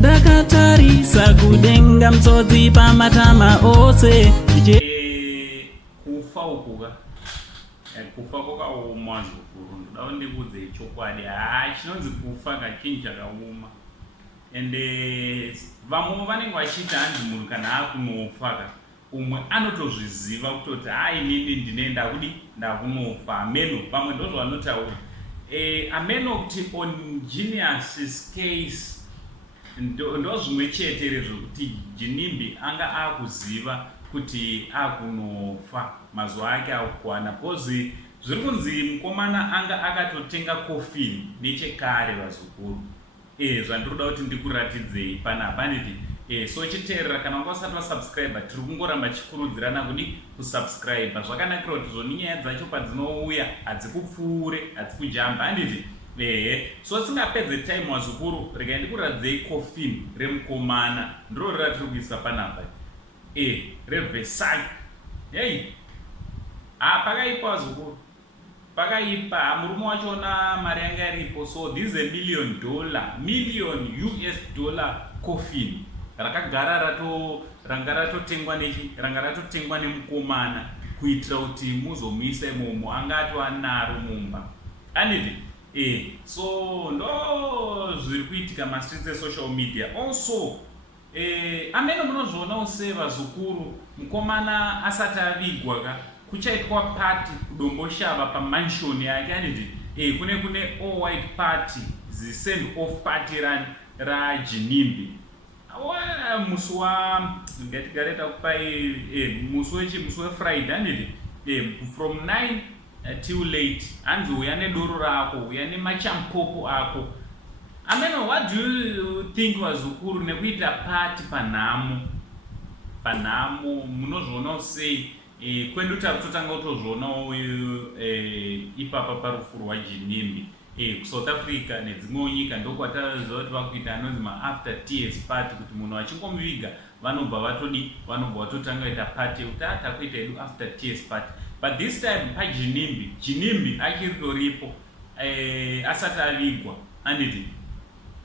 Ndakatarisa kudenga mtsotsi pamatama ose kufa ukuka kufa kwakaoma zvikuru ndoda ndikudze chokwadi chinonzi kufa kachinji chakaoma ende vamwe vanenge vachiti hanzi munhu kana akunofa umwe anotozviziva kutoti inini ndinenda kudi ndakunofa ameno vamwe ndozvo vanotaura ameno kuti on Genius case ndozvimwe chete zvokuti Ginimbi anga akuziva kuti akunofa mazuva ake akukwana pozi zviri kunzi mukomana anga akatotenga coffin nechekare vazukuru zvandiroda kuti ndikuratidzei panapa nditi so chiteerera kana wanga usati wasubscribe tiri kungoramba chikurudzirana kudi kusubscribe zvakanakira kuti zvoni nyaya dzacho padzinouya hadzikupfuure hadzikujamba handiti so singapedze time wazukuru regai ndikuratidzei coffin remukomana ndiro ratiri kuisa panapa reVersailles pakaipa wazukuru pakaipa murume wachona mari yanga iripo so this is $1 million coffin rakagara ranga ratotengwa nemukomana kuitira kuti muzomuisa imomo anga atoanaro mumba anditi so ndo zviri kuitika mastreets esocial media also amene munozvionawo sevazukuru mukomana asati avigwa kuchaitwa party kudomboshava pamanshoni yake anditi kune all white party send off party raGinimbi musi ngatigareta kupai musi weFriday anditi from 9 till late hanzi uya nedoro rako uya nemachampopo ako ameno what do you think wazukuru nekuita party panhamo munozvionawo sei kwedu takutotanga kutozvionawo ipapa parufu rwaGinimbi kuSouth Africa nedzimwewo nyika ndokwataziva kuti vakuita anonzi maafter tears party kuti munhu achingomuviga vanobva vatotanga kuita party kuti takuita edu after tears party but this time paGinimbi achiritoripo asati avigwa anditi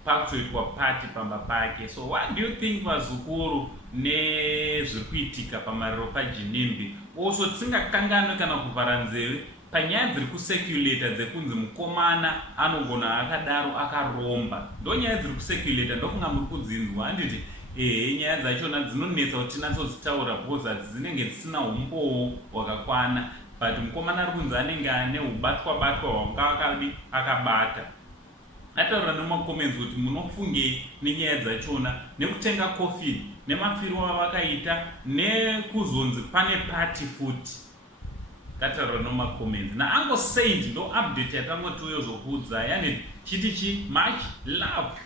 pakutoitwa party pamba pake so what do you think vazukuru nezviri kuitika pamariro paGinimbi also tisingakanganwe kana kuvhara nzeve panyaya dziri kuseculata dzekunzi mukomana anogona akadaro akaromba ndonyaya dziri kuseculata ndokunga muri kudzinzwa handiti nyaya dzachona dzinonetsa kuti tinatsodzitaura bhozi adzi dzinenge dzisina umbowo hwakakwana but mukomana ari kunzi anenge ane ubatwa hwanga akabata ataura nemakomenzi kuti munofungei nenyaya dzachona nekutenga coffin nemafiro avakaita nekuzonzi pane party futi kataura nemakomenzi naango saint ndo update yatangotiuyo zvokuudza yani chitichi much love